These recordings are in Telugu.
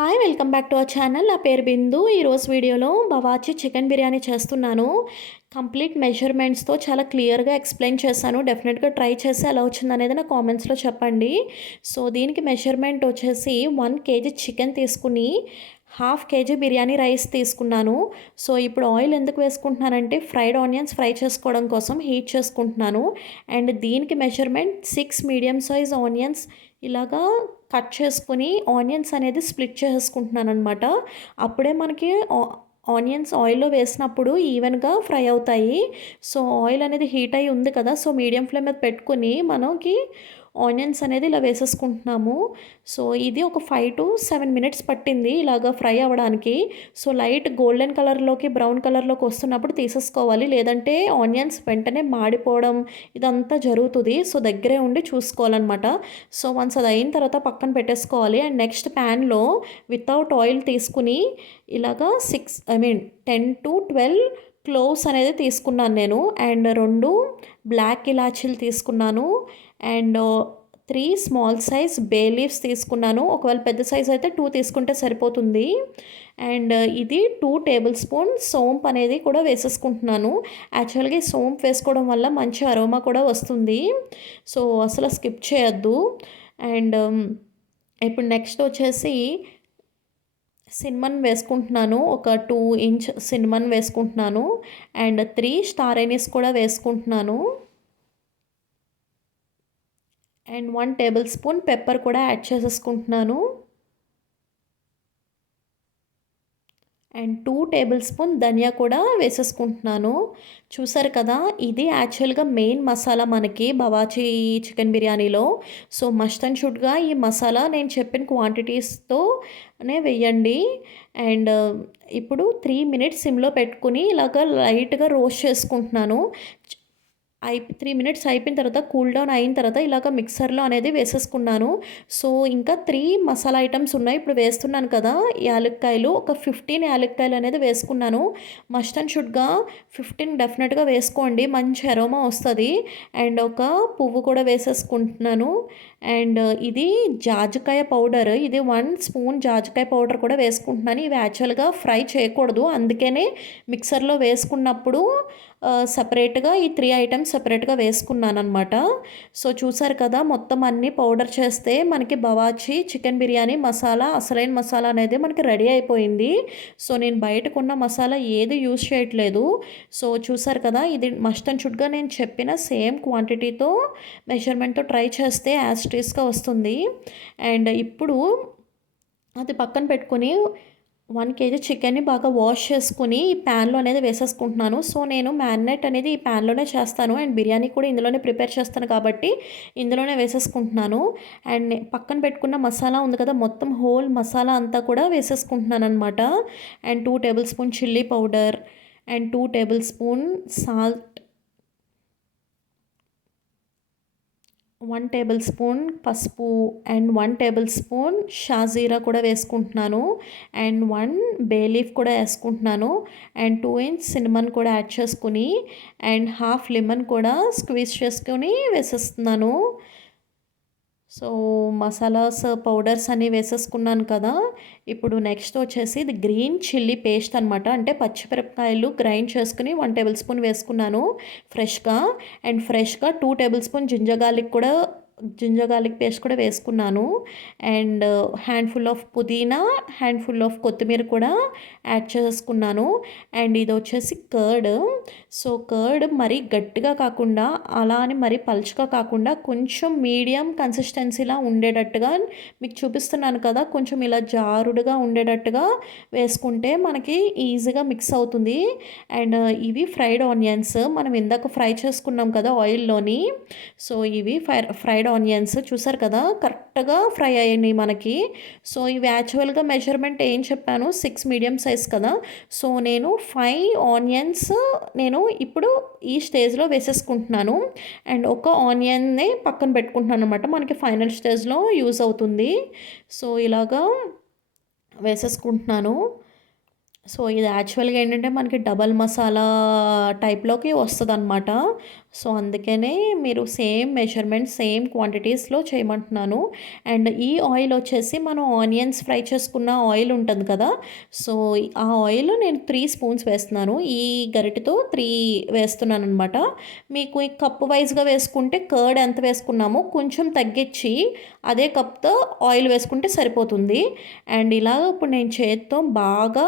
Hi welcome back to our channel. నా పేరు బిందు. ఈరోజు వీడియోలో బవాచి చికెన్ బిర్యానీ చేస్తున్నాను. కంప్లీట్ మెజర్మెంట్స్తో చాలా క్లియర్గా ఎక్స్ప్లెయిన్ చేశాను. డెఫినెట్గా ట్రై చేసి ఎలా వచ్చిందనేది నా కామెంట్స్లో చెప్పండి. సో దీనికి మెజర్మెంట్ వచ్చేసి 1 కేజీ చికెన్ తీసుకుని హాఫ్ కేజీ బిర్యానీ రైస్ తీసుకున్నాను. సో ఇప్పుడు ఆయిల్ ఎందుకు వేసుకుంటున్నానంటే ఫ్రైడ్ ఆనియన్స్ ఫ్రై చేసుకోవడం కోసం హీట్ చేసుకుంటున్నాను. అండ్ దీనికి మెజర్మెంట్ 6 మీడియం సైజ్ ఆనియన్స్ ఇలాగా కట్ చేసుకొని ఆనియన్స్ అనేది స్ప్లిట్ చేసుకుంటున్నాను అనమాట. అప్పుడే మనకి ఆనియన్స్ ఆయిల్లో వేసినప్పుడు ఈవెన్గా ఫ్రై అవుతాయి. సో ఆయిల్ అనేది హీట్ అయ్యి ఉంది కదా, సో మీడియం ఫ్లేమ్ మీద పెట్టుకుని మనకి ఆనియన్స్ అనేది ఇలా వేసేసుకుంటున్నాము. సో ఇది ఒక 5 to 7 మినిట్స్ పట్టింది ఇలాగ ఫ్రై అవ్వడానికి. సో లైట్ గోల్డెన్ కలర్లోకి బ్రౌన్ కలర్లోకి వస్తున్నప్పుడు తీసేసుకోవాలి, లేదంటే ఆనియన్స్ వెంటనే మాడిపోవడం ఇదంతా జరుగుతుంది. సో దగ్గరే ఉండి చూసుకోవాలన్నమాట. సో వన్స్ అది అయిన తర్వాత పక్కన పెట్టేసుకోవాలి. అండ్ నెక్స్ట్ ప్యాన్లో వితౌట్ ఆయిల్ తీసుకుని ఇలాగా 10 to 12 క్లోవ్స్ అనేది తీసుకున్నాను నేను. అండ్ 2 బ్లాక్ ఇలాచీలు తీసుకున్నాను. And 3 small size bay leaves తీసుకున్నాను. ఒకవేళ పెద్ద సైజ్ అయితే 2 తీసుకుంటే సరిపోతుంది. అండ్ ఇది 2 టేబుల్ స్పూన్ సోంపు అనేది కూడా వేసేసుకుంటున్నాను. యాక్చువల్గా ఈ సోంపు వేసుకోవడం వల్ల మంచి అరోమా కూడా వస్తుంది. సో అసలు స్కిప్ చేయొద్దు. అండ్ ఇప్పుడు నెక్స్ట్ వచ్చేసి సిన్నమన్ వేసుకుంటున్నాను. ఒక 2 ఇంచ్ సిన్నమన్ వేసుకుంటున్నాను. అండ్ 3 స్టార్ ఎనీస్ కూడా వేసుకుంటున్నాను. అండ్ 1 టేబుల్ స్పూన్ పెప్పర్ కూడా యాడ్ చేసేసుకుంటున్నాను. అండ్ 2 టేబుల్ స్పూన్ ధనియా కూడా వేసేసుకుంటున్నాను. చూసారు కదా, ఇది యాక్చువల్గా మెయిన్ మసాలా మనకి బవాచి చికెన్ బిర్యానీలో. సో మస్ట్ అండ్ షుడ్గా ఈ మసాలా నేను చెప్పిన క్వాంటిటీస్తోనే వేయండి. అండ్ ఇప్పుడు 3 మినిట్స్ సిమ్లో పెట్టుకుని ఇలాగ లైట్గా రోస్ట్ చేసుకుంటున్నాను. 3 మినిట్స్ అయిపోయిన తర్వాత కూల్ డౌన్ అయిన తర్వాత ఇలాగ మిక్సర్లో అనేది వేసేసుకున్నాను. సో ఇంకా 3 మసాలా ఐటమ్స్ ఉన్నాయి ఇప్పుడు వేస్తున్నాను కదా. యాలక్కాయలు ఒక 15 యాలక్కాయలు అనేది వేసుకున్నాను. మస్ట్ అండ్ షుడ్గా 15 డెఫినెట్గా వేసుకోండి, మంచి అరోమా వస్తుంది. అండ్ ఒక పువ్వు కూడా వేసేసుకుంటున్నాను. అండ్ ఇది జాజికాయ పౌడర్, ఇది 1 స్పూన్ జాజికాయ పౌడర్ కూడా వేసుకుంటున్నాను. ఇవి యాక్చువల్గా ఫ్రై చేయకూడదు, అందుకనే మిక్సర్లో వేసుకున్నప్పుడు సపరేట్గా ఈ 3 ఐటమ్స్ సపరేట్గా వేసుకున్నాను అనమాట. సో చూసారు కదా, మొత్తం అన్నీ పౌడర్ చేస్తే మనకి బవాచి చికెన్ బిర్యానీ మసాలా, అసలైన మసాలా అనేది మనకి రెడీ అయిపోయింది. సో నేను బయటకున్న మసాలా ఏది యూజ్ చేయట్లేదు. సో చూసారు కదా, ఇది మస్ట్ అండ్ షుడ్గా నేను చెప్పిన సేమ్ క్వాంటిటీతో మెజర్మెంట్తో ట్రై చేస్తే యాజ్ టీస్గా వస్తుంది. అండ్ ఇప్పుడు అది పక్కన పెట్టుకొని 1 కేజీ చికెన్ని బాగా వాష్ చేసుకుని ఈ ప్యాన్లో అనేది వేసేసుకుంటున్నాను. సో నేను మ్యారినేట్ అనేది ఈ ప్యాన్లోనే చేస్తాను. అండ్ బిర్యానీ కూడా ఇందులోనే ప్రిపేర్ చేస్తాను కాబట్టి ఇందులోనే వేసేసుకుంటున్నాను. అండ్ పక్కన పెట్టుకున్న మసాలా ఉంది కదా, మొత్తం హోల్ మసాలా అంతా కూడా వేసేసుకుంటున్నాను అనమాట. And 2 table spoon chilli powder and 2 table spoon salt, 1 table spoon పసుపు అండ్ 1 టేబుల్ స్పూన్ షాజీరా కూడా వేసుకుంటున్నాను. అండ్ 1 బే లీఫ్ కూడా వేసుకుంటున్నాను. అండ్ 2 ఇంచ్ సిన్నమన్ కూడా యాడ్ చేసుకుని అండ్ హాఫ్ లెమన్ కూడా స్క్వీజ్ చేసుకొని వేసేస్తున్నాను. సో మసాలాస్ పౌడర్స్ అన్నీ వేసేసుకున్నాను కదా. ఇప్పుడు నెక్స్ట్ వచ్చేసి ఇది గ్రీన్ చిల్లీ పేస్ట్ అనమాట. అంటే పచ్చిమిరపకాయలు గ్రైండ్ చేసుకుని 1 టేబుల్ స్పూన్ వేసుకున్నాను ఫ్రెష్గా. అండ్ ఫ్రెష్గా 2 table spoon ginger garlic paste కూడా వేసుకున్నాను. అండ్ హ్యాండ్ఫుల్ ఆఫ్ పుదీనా, హ్యాండ్ఫుల్ ఆఫ్ కొత్తిమీర కూడా యాడ్ చేసుకున్నాను. అండ్ ఇది వచ్చేసి కర్డ్. సో కర్డ్ మరీ గట్టిగా కాకుండా అలా అని మరీ పలుచగా కాకుండా కొంచెం మీడియం కన్సిస్టెన్సీలా ఉండేటట్టుగా మీకు చూపిస్తున్నాను కదా, కొంచెం ఇలా జారుడుగా ఉండేటట్టుగా వేసుకుంటే మనకి ఈజీగా మిక్స్ అవుతుంది. అండ్ ఇవి ఫ్రైడ్ ఆనియన్స్ మనం ఇందాక ఫ్రై చేసుకున్నాం కదా ఆయిల్లోని. సో ఇవి ఫ్రైడ్ ఆనియన్స్ చూసారు కదా, కరెక్ట్గా ఫ్రై అయ్యాయి మనకి. సో ఇవి యాక్చువల్గా మెజర్మెంట్ ఏం చెప్పాను, 6 మీడియం సైజ్ కదా. సో నేను 5 ఆనియన్స్ నేను ఇప్పుడు ఈ స్టేజ్లో వేసేసుకుంటున్నాను. అండ్ ఒక ఆనియన్ని పక్కన పెట్టుకుంటున్నాను అనమాట, మనకి ఫైనల్ స్టేజ్లో యూజ్ అవుతుంది. సో ఇలాగా వేసేసుకుంటున్నాను. సో, ఇది యాక్చువల్‌గా ఏంటంటే మనకి డబల్ మసాలా టైప్‌లోకి వస్తదనమాట. సో, అందుకనే మీరు సేమ్ మెజర్‌మెంట్స్, సేమ్ క్వాంటిటీస్‌లో చేయమంటున్నాను. అండ్ ఈ ఆయిల్ వచ్చేసి మనం ఆనియన్స్ ఫ్రై చేసుకున్న ఆయిల్ ఉంటుంది కదా! సో, ఆ ఆయిల్ నేను 3 స్పూన్స్ వేస్తున్నాను. ఈ గరిటెతో 3 వేస్తున్నాననమాట. మీకు ఈ కప్ వైస్‌గా వేసుకుంటే కర్డ్ ఎంత వేసుకున్నామో కొంచెం తగ్గించి అదే కప్‌తో ఆయిల్ వేసుకుంటే సరిపోతుంది. అండ్ ఇలాగ ఇప్పుడు నేను చేత్తో బాగా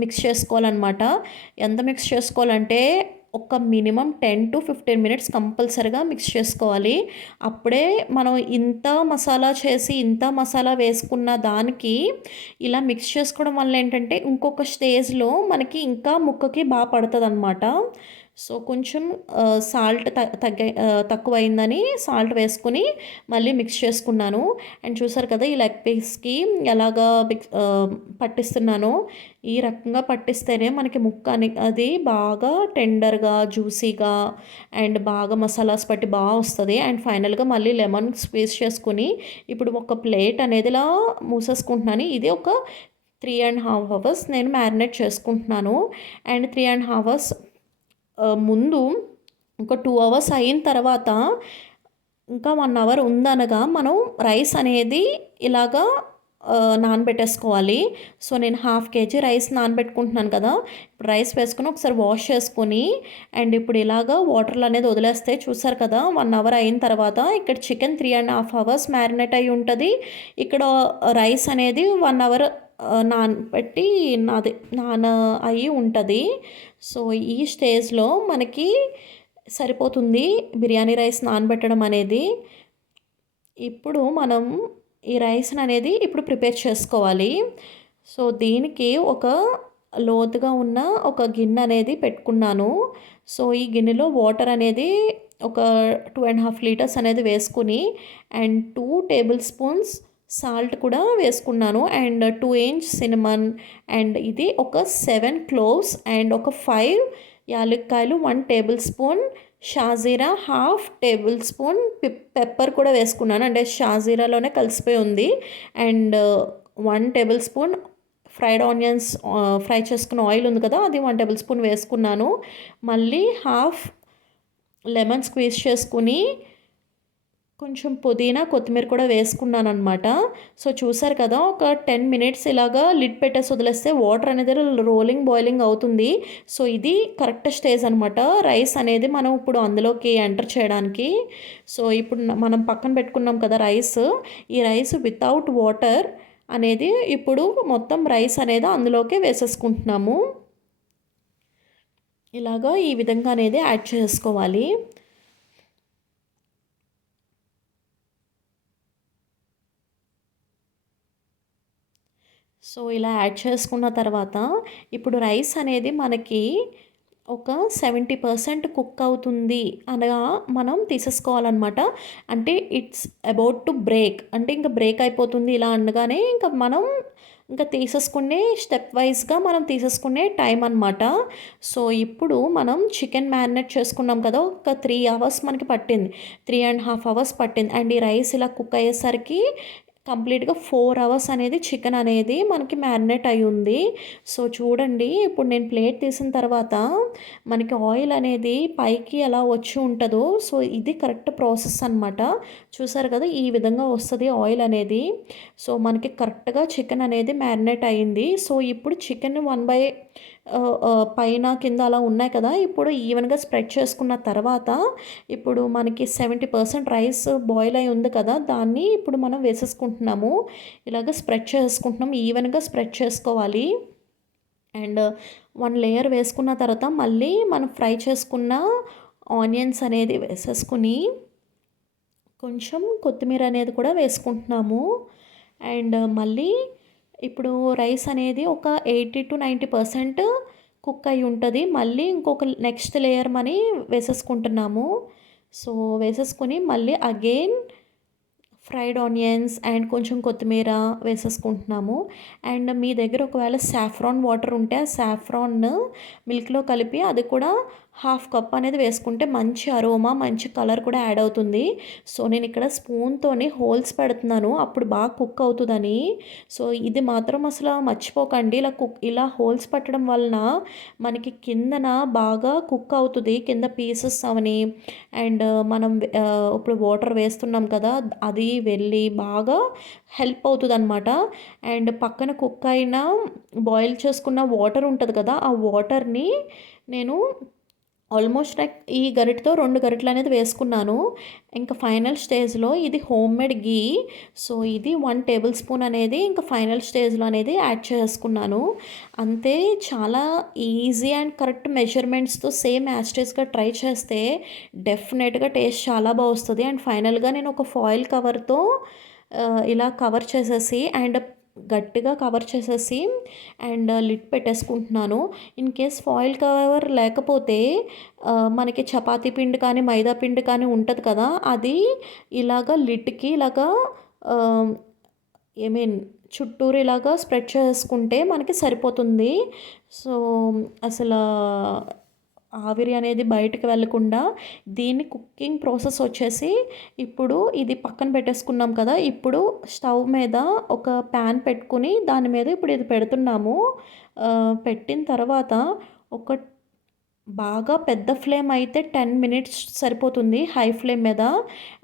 మిక్స్ చేసుకోవాలనమాట. ఎంత మిక్స్ చేసుకోవాలంటే ఒక మినిమమ్ 10-15 మినిట్స్ కంపల్సరీగా మిక్స్ చేసుకోవాలి. అప్పుడే మనం ఇంత మసాలా చేసి, ఇంత మసాలా వేసుకున్న దానికి ఇలా మిక్స్ చేసుకోవడం వల్ల ఏంటంటే ఇంకొక స్టేజ్‌లో మనకి ఇంకా ముక్కకి పడతదనమాట. సో, కొంచెం సాల్ట్ తక్కువయిందని సాల్ట్ వేసుకొని మళ్ళీ మిక్స్ చేసుకున్నాను. అండ్ చూసారు కదా! ఈ లెగ్ పీస్‌కి ఎలాగా పట్టిస్తున్నానో, ఈ రకంగా పట్టిస్తేనే మనకి ముక్క అది బాగా టెండర్‌గా, జ్యూసీగా అండ్ బాగా మసాలాస్ పట్టి వస్తది. అండ్ ఫైనల్‌గా మళ్ళీ లెమన్ స్క్వీజ్ చేసుకొని, ఇప్పుడు ఒక ప్లేట్ అనేది ఇలా మూసేసుకుంటున్నాను. ఇది ఒక 3½ అవర్స్ నేను మ్యారినేట్ చేసుకుంటున్నాను. అండ్ 3½ అవర్స్ ముందు ఒక 2 అవర్స్ అయిన తర్వాత ఇంకా 1 అవర్ ఉందనగా మనం రైస్ అనేది ఇలాగా నానబెట్టేసుకోవాలి. సో, నేను హాఫ్ కేజీ రైస్ నానబెట్టుకుంటున్నాను కదా! ఇప్పుడు రైస్ వేసుకొని ఒకసారి వాష్ చేసుకొని అండ్ ఇప్పుడు ఇలాగా వాటర్‌లో అనేది వదిలేస్తే చూసారు కదా! 1 అవర్ అయిన తర్వాత ఇక్కడ చికెన్ 3½ అవర్స్ మ్యారినేట్ అయ్యి ఉంటది. ఇక్కడ రైస్ అనేది 1 అవర్ నానబెట్టి నాన అయ్యి ఉంటది. సో, ఈ స్టేజ్‌లో మనకి సరిపోతుంది బిర్యానీ రైస్ నానబెట్టడం అనేది. ఇప్పుడు మనం ఈ రైస్‌ననేది ఇప్పుడు ప్రిపేర్ చేసుకోవాలి. సో, దీనికి ఒక లోతుగా ఉన్న ఒక గిన్నె అనేది పెట్టుకున్నాను. సో, ఈ గిన్నెలో వాటర్ అనేది ఒక 2½ లీటర్స్ అనేది వేసుకొని అండ్ 2 టేబుల్ స్పూన్స్ సాల్ట్ కూడా వేసుకున్నాను. అండ్ 2 ఇంచ్ సినమన్ అండ్ ఇది ఒక 7 క్లోవ్స్ అండ్ ఒక 5 యాలక్కాయలు, 1 టేబుల్ స్పూన్ షాజీరా, హాఫ్ టేబుల్ స్పూన్ పెప్పర్ కూడా వేసుకున్నాను. అంటే షాజీరాలోనే కలిసిపోయి ఉంది. And 1 table spoon fried onions fry చేసుకున్న ఆయిల్ ఉంది కదా! అది 1 టేబుల్ స్పూన్ వేసుకున్నాను. మళ్ళీ హాఫ్ లెమన్ స్క్వీజ్ చేసుకొని కొంచెం పుదీనా, కొత్తిమీర కూడా వేసుకున్నాననమాట. సో, చూసారు కదా! ఒక 10 మినిట్స్ ఇలాగా లిడ్ పెట్టేసి వదిలేస్తే వాటర్ అనేది రోలింగ్, బాయిలింగ్ అవుతుంది. సో, ఇది కరెక్ట్ స్టేజ్ అనమాట. రైస్ అనేది మనం ఇప్పుడు అందులోకి ఎంటర్ చేయడానికి. సో, ఇప్పుడు మనం పక్కన పెట్టుకున్నాం కదా రైస్. ఈ రైస్ వితౌట్ వాటర్ అనేది ఇప్పుడు మొత్తం రైస్ అనేది అందులోకి వేసేసుకుంటున్నాము. ఇలాగా ఈ విధంగా అనేది యాడ్ చేసుకోవాలి. సో, ఇలా యాడ్ చేసుకున్న తర్వాత ఇప్పుడు రైస్ అనేది మనకి ఒక 70% కుక్ అవుతుంది అనగా మనం తీసేసుకోవాలన్నమాట. అంటే ఇట్స్ అబౌట్ టు బ్రేక్ అంటే ఇంక బ్రేక్ అయిపోతుంది ఇలా అనగానే ఇంక మనం ఇంకా తీసేసుకునే స్టెప్ వైస్‌గా మనం తీసేసుకునే టైం అనమాట. సో, ఇప్పుడు మనం చికెన్ మ్యారినేట్ చేసుకున్నాం కదా! ఒక 3 అవర్స్ మనకి పట్టింది. 3½ అవర్స్ పట్టింది. అండ్ ఈ రైస్ ఇలా కుక్ అయ్యేసరికి కంప్లీట్‌గా 4 అవర్స్ అనేది చికెన్ అనేది మనకి మ్యారినేట్ అయ్యి ఉంది. సో, చూడండి ఇప్పుడు నేను ప్లేట్ తీసిన తర్వాత మనకి ఆయిల్ అనేది పైకి ఎలా వచ్చి ఉంటదో సో, ఇది కరెక్ట్ ప్రాసెస్ అనమాట. చూసారు కదా! ఈ విధంగా వస్తది ఆయిల్ అనేది. సో, మనకి కరెక్ట్‌గా చికెన్ అనేది మ్యారినేట్ అయింది. సో, ఇప్పుడు చికెన్ పైన, కింద అలా ఉన్నాయి కదా! ఇప్పుడు ఈవెన్‌గా స్ప్రెడ్ చేసుకున్న తర్వాత ఇప్పుడు మనకి 70% రైస్ బాయిల్ అయి ఉంది కదా! దాన్ని ఇప్పుడు మనం వేసేసుకుంటున్నాము. ఇలాగ స్ప్రెడ్ చేసుకుంటున్నాం. ఈవెన్‌గా స్ప్రెడ్ చేసుకోవాలి. అండ్ 1 లేయర్ వేసుకున్న తర్వాత మళ్ళీ మనం ఫ్రై చేసుకున్న ఆనియన్స్ అనేది వేసేసుకొని కొంచెం కొత్తిమీర అనేది కూడా వేసుకుంటున్నాము. అండ్ మళ్ళీ ఇప్పుడు రైస్ అనేది ఒక 80-90% కుక్ అయ్యి ఉంటది. మళ్ళీ ఇంకొక నెక్స్ట్ లేయర్ మని వేసేసుకుంటున్నాము. సో, వేసేసుకొని మళ్ళీ అగైన్ ఫ్రైడ్ ఆనియన్స్ అండ్ కొంచెం కొత్తిమీర వేసేసుకుంటున్నాము. అండ్ మీ దగ్గర ఒకవేళ సాఫ్రాన్ వాటర్ ఉంటే ఆ సాఫ్రాన్ మిల్క్‌లో కలిపి అది కూడా హాఫ్ కప్ అనేది వేసుకుంటే మంచి అరోమా, మంచి కలర్ కూడా యాడ్ అవుతుంది. సో, నేనిక్కడ స్పూన్‌తోని హోల్స్ పెడుతున్నాను. అప్పుడు బాగా కుక్ అవుతదని. సో, ఇది మాత్రం అసల మర్చిపోకండి. ఇలా హోల్స్ పెట్టడం వలన మనకి కిందన బాగా కుక్ అవుతది. కింద పీసెస్ అవని అండ్ మనం ఇప్పుడు వాటర్ వేస్తున్నాం కదా! అది వెళ్ళి బాగా హెల్ప్ అవుతదనమాట. అండ్ పక్కన కుక్ అయిన బాయిల్ చేసుకున్న వాటర్ ఉంటది కదా! ఆ వాటర్‌ని నేను ఆల్మోస్ట్ లైక్ ఈ గరిటెతో 2 గరిటెలనేది వేసుకున్నాను. ఇంక ఫైనల్ స్టేజ్‌లో ఇది హోమ్‌మేడ్ ఘీ. సో, ఇది 1 టేబుల్ స్పూన్ అనేది ఇంక ఫైనల్ స్టేజ్‌లో అనేది యాడ్ చేసుకున్నాను. అంతే, చాలా ఈజీ అండ్ కరెక్ట్ మెజర్‌మెంట్స్‌తో సేమ్ యాజ్ ఇట్ ఈస్‌గా ట్రై చేస్తే డెఫినెట్‌గా టేస్ట్ చాలా బా వస్తది. అండ్ ఫైనల్‌గా నేను ఒక ఫాయిల్ కవర్‌తో ఇలా కవర్ చేసేసి అండ్ గట్టిగా కవర్ చేసేసి అండ్ లిడ్ పెట్టేసుకుంటున్నాను. ఇన్ కేస్ ఫాయిల్ కవర్ లేకపోతే మనకి చపాతీ పిండి కానీ, మైదా పిండి కానీ ఉంటది కదా! అది ఇలాగ లిడ్‌కి ఇలాగా ఆహ్, ఐ మీన్ చుట్టూరు ఇలాగా స్ప్రెడ్ చేసుకుంటే మనకి సరిపోతుంది. సో, అసలా ఆవిరి అనేది బయటకి వెళ్ళకుండా దీన్ని కుకింగ్ ప్రాసెస్ వచ్చేసి ఇప్పుడు ఇది పక్కన పెట్టేసుకున్నాం కదా! ఇప్పుడు స్టవ్ మీద ఒక ప్యాన్ పెట్టుకొని దాని మీద ఇప్పుడు ఇది పెడుతున్నాము. పెట్టిన తర్వాత ఒక బాగా పెద్ద ఫ్లేమ్ అయితే 10 మినిట్స్ సరిపోతుంది హై ఫ్లేమ్ మీద.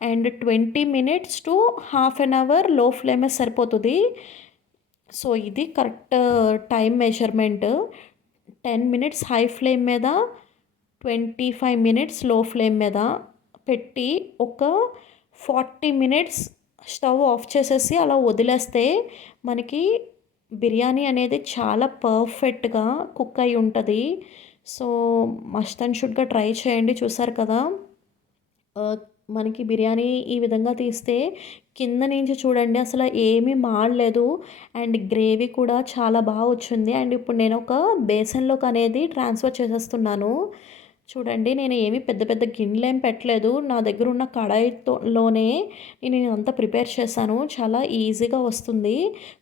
And 20 minutes to half an hour లో ఫ్లేమే సరిపోతది. సో, ఇది correct time measurement. 10 minutes high flame మీద, 25 మినిట్స్ లో ఫ్లేమ్ మీద పెట్టి ఒక 40 మినిట్స్ స్టవ్ ఆఫ్ చేసేసి అలా వదిలేస్తే మనకి బిర్యానీ అనేది చాలా పర్ఫెక్ట్‌గా కుక్ అయ్యి ఉంటది. సో, మస్ట్ అండ్ షుడ్‌గా ట్రై చేయండి. చూసారు కదా! ఆహ్, మనకి బిర్యానీ ఈ విధంగా తీస్తే కింద నుంచి చూడండి అసల ఏమీ మాడలేదు. అండ్ గ్రేవీ కూడా చాలా బా వచ్చింది. అండ్ ఇప్పుడు నేను ఒక బేసన్‌లోకనేది ట్రాన్స్‌ఫర్ చేసేస్తున్నాను. చూడండి, నేను ఏమి పెద్ద పెద్ద గిన్నెలేం పెట్టలేదు. నా దగ్గరున్న లోనే నేను ఇదంతా ప్రిపేర్ చేశాను. చాలా ఈజీగా వస్తుంది.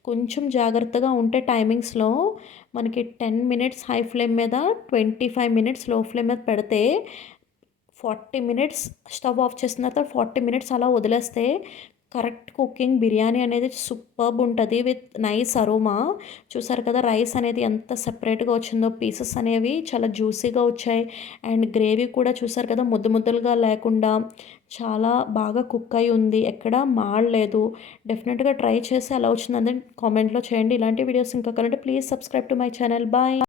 కొంచెం జాగ్రత్తగా ఉంటే టైమింగ్స్‌లో మనకి 10 మినిట్స్ హై ఫ్లేమ్ మీద, 25 మినిట్స్ లో ఫ్లేమ్ మీద పెడితే 40 మినిట్స్ స్టవ్ ఆఫ్ చేసిన తర్వాత 40 మినిట్స్ అలా వదిలేస్తే కరెక్ట్ కుకింగ్ బిర్యానీ అనేది సూపర్బ్ ఉంటది. With nice aroma. చూసారు కదా! రైస్ అనేది ఎంత సెపరేట్‌గా వచ్చిందో, పీసెస్ అనేవి చాలా జ్యూసీగా వచ్చాయి. అండ్ గ్రేవీ కూడా చూసారు కదా! ముద్ద ముద్దలుగా లేకుండా చాలా బాగా కుక్ అయ్యి ఉంది. ఎక్కడా మాడలేదు. డెఫినెట్‌గా ట్రై చేసి ఎలా వచ్చిందని కామెంట్‌లో చేయండి. ఇలాంటి వీడియోస్ ఇంకా కావాలంటే please subscribe to my channel. Bye.